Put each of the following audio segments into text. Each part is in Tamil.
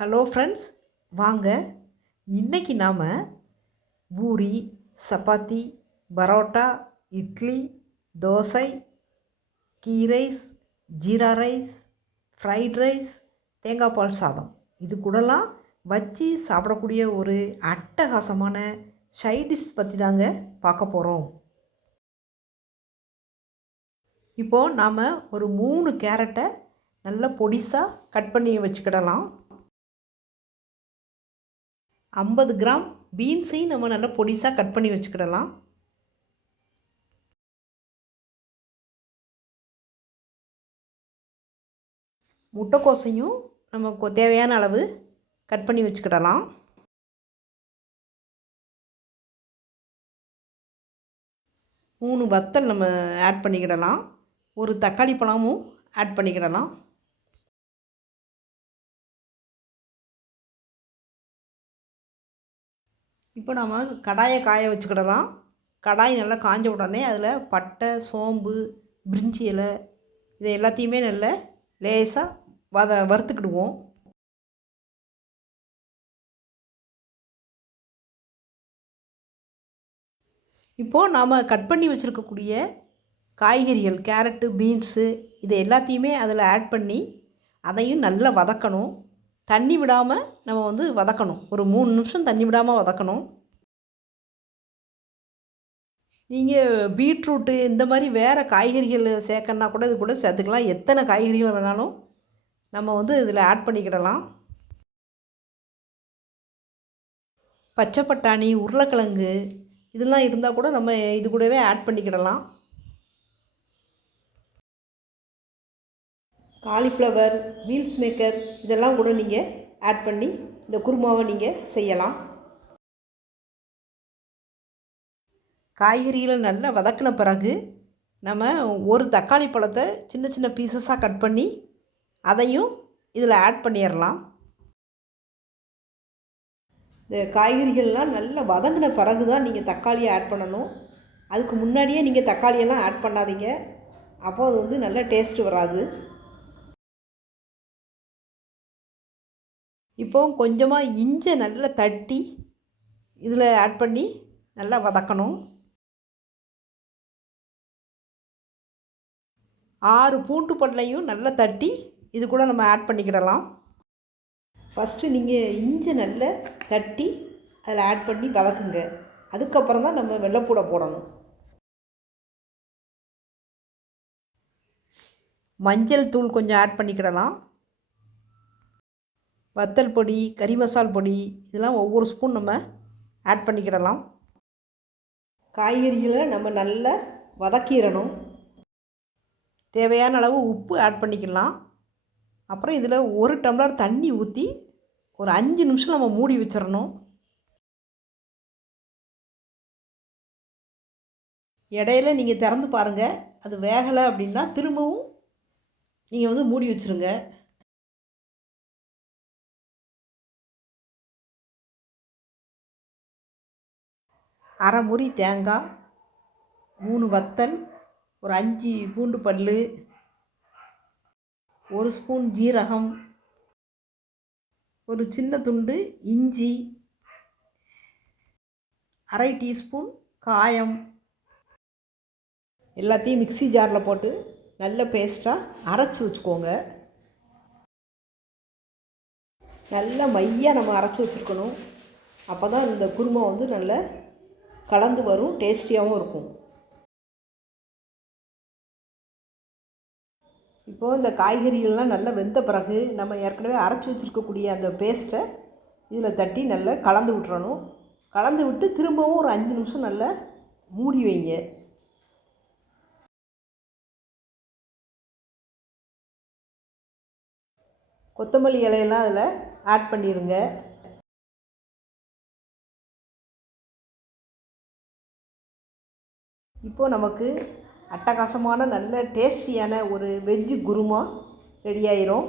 ஹலோ ஃப்ரெண்ட்ஸ், வாங்க இன்றைக்கி நாம் puri, chapati, parotta, idli, dosa, ghee rice, jeera rice, fried rice, தேங்காய் பால் சாதம் இது கூடலாம் வச்சு சாப்பிடக்கூடிய ஒரு அட்டகாசமான சைடிஷ் பற்றி தாங்க பார்க்க போகிறோம். இப்போது நாம் ஒரு 3 கேரட்டை நல்லா பொடிசாக கட் பண்ணி வச்சுக்கிடலாம். 50 கிராம் பீன்ஸையும் நம்ம நல்லா பொடிசாக கட் பண்ணி வச்சுக்கிடலாம். முட்டைக்கோசையும் நமக்கு தேவையான அளவு கட் பண்ணி வச்சுக்கிடலாம். மூணு வத்தல் நம்ம ஆட் பண்ணிக்கிடலாம். ஒரு தக்காளி பழமும் ஆட் பண்ணிக்கிடலாம். இப்போ நம்ம கடாயை காய வச்சுக்கிடலாம். கடாய் நல்லா காஞ்ச உடனே அதில் பட்டை, சோம்பு, பிரிஞ்சி இலை இதை எல்லாத்தையுமே நல்லா லேசாக வறுத்துக்கிடுவோம். இப்போது நாம் கட் பண்ணி வச்சுருக்கக்கூடிய காய்கறிகள் கேரட்டு, பீன்ஸு இதை எல்லாத்தையுமே அதில் ஆட் பண்ணி அதையும் நல்லா வதக்கணும். தண்ணி விடாமல் நம்ம வதக்கணும். ஒரு 3 நிமிஷம் தண்ணி விடாமல் வதக்கணும். நீங்கள் பீட்ரூட்டு இந்த மாதிரி வேறு காய்கறிகள் சேர்க்கணுன்னா கூட இது கூட சேர்த்துக்கலாம். எத்தனை காய்கறிகள் வேணாலும் நம்ம இதில் ஆட் பண்ணிக்கிடலாம். பச்சை பட்டாணி, உருளைக்கிழங்கு இதெல்லாம் இருந்தால் கூட நம்ம இது கூடவே ஆட் பண்ணிக்கிடலாம். காலிஃப்ளவர், மீல்ஸ் மேக்கர் இதெல்லாம் கூட நீங்கள் ஆட் பண்ணி இந்த குருமாவை நீங்கள் செய்யலாம். காய்கறிகளை நல்லா வதக்கின பிறகு நம்ம ஒரு தக்காளி பழத்தை சின்ன சின்ன பீசஸாக கட் பண்ணி அதையும் இதில் ஆட் பண்ணிடலாம். இந்த காய்கறிகள்லாம் நல்லா வதங்கின பிறகு தான் நீங்கள் தக்காளியை ஆட் பண்ணணும். அதுக்கு முன்னாடியே நீங்கள் தக்காளியெல்லாம் ஆட் பண்ணாதீங்க. அப்போ அது நல்ல டேஸ்ட்டு வராது. இப்போ கொஞ்சமாக இஞ்சி நல்லா தட்டி இதில் ஆட் பண்ணி நல்லா வதக்கணும். 6 பூண்டு பல்லையும் நல்லா தட்டி இது கூட நம்ம ஆட் பண்ணிக்கிடலாம். ஃபஸ்ட்டு நீங்கள் இஞ்சி நல்லா தட்டி அதில் ஆட் பண்ணி வதக்குங்க. அதுக்கப்புறம் தான் நம்ம வெள்ளைப்பூடை போடணும். மஞ்சள் தூள் கொஞ்சம் ஆட் பண்ணிக்கிடலாம். வத்தல் பொடி, கறி மசால் பொடி இதெல்லாம் ஒவ்வொரு ஸ்பூன் நம்ம ஆட் பண்ணிக்கிடலாம். காய்கறிகளை நம்ம நல்லா வதக்கிடணும். தேவையான அளவு உப்பு ஆட் பண்ணிக்கலாம். அப்புறம் இதில் 1 டம்ளர் தண்ணி ஊற்றி ஒரு 5 நிமிஷம் நம்ம மூடி வச்சிடணும். இடையில நீங்கள் திறந்து பாருங்கள். அது வேகலை அப்படின்னா திரும்பவும் நீங்கள் மூடி வச்சுருங்க. அரை முறி தேங்காய், 3 வத்தல், ஒரு 5 பூண்டு பல், 1 ஸ்பூன் ஜீரகம், ஒரு சின்ன துண்டு இஞ்சி, அரை டீஸ்பூன் காயம் எல்லாத்தையும் மிக்ஸி ஜாரில் போட்டு நல்ல பேஸ்ட்டாக அரைச்சி வச்சுக்கோங்க. நல்ல மையாக நம்ம அரைச்சி வச்சுருக்கணும். அப்போ தான் இந்த குருமா நல்ல கலந்து வரும், டேஸ்டியாகவும் இருக்கும். இப்போது இந்த காய்கறிகள்லாம் நல்லா வெந்த பிறகு நம்ம ஏற்கனவே அரைச்சி வச்சுருக்கக்கூடிய அந்த பேஸ்ட்டை இதில் தட்டி நல்லா கலந்து விட்டுறணும். கலந்து விட்டு திரும்பவும் ஒரு 5 நிமிஷம் நல்லா மூடி வைங்க. கொத்தமல்லி இலையெல்லாம் அதில் ஆட் பண்ணிடுங்க. இப்போது நமக்கு அட்டகாசமான நல்ல டேஸ்டியான ஒரு வெஜ்ஜு குருமா ரெடி ஆயிரும்.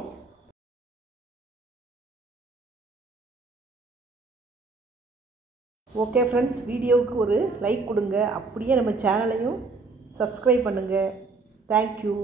ஓகே ஃப்ரெண்ட்ஸ், வீடியோவுக்கு ஒரு லைக் கொடுங்க. அப்படியே நம்ம சேனலையும் சப்ஸ்கிரைப் பண்ணுங்கள். தேங்க்யூ.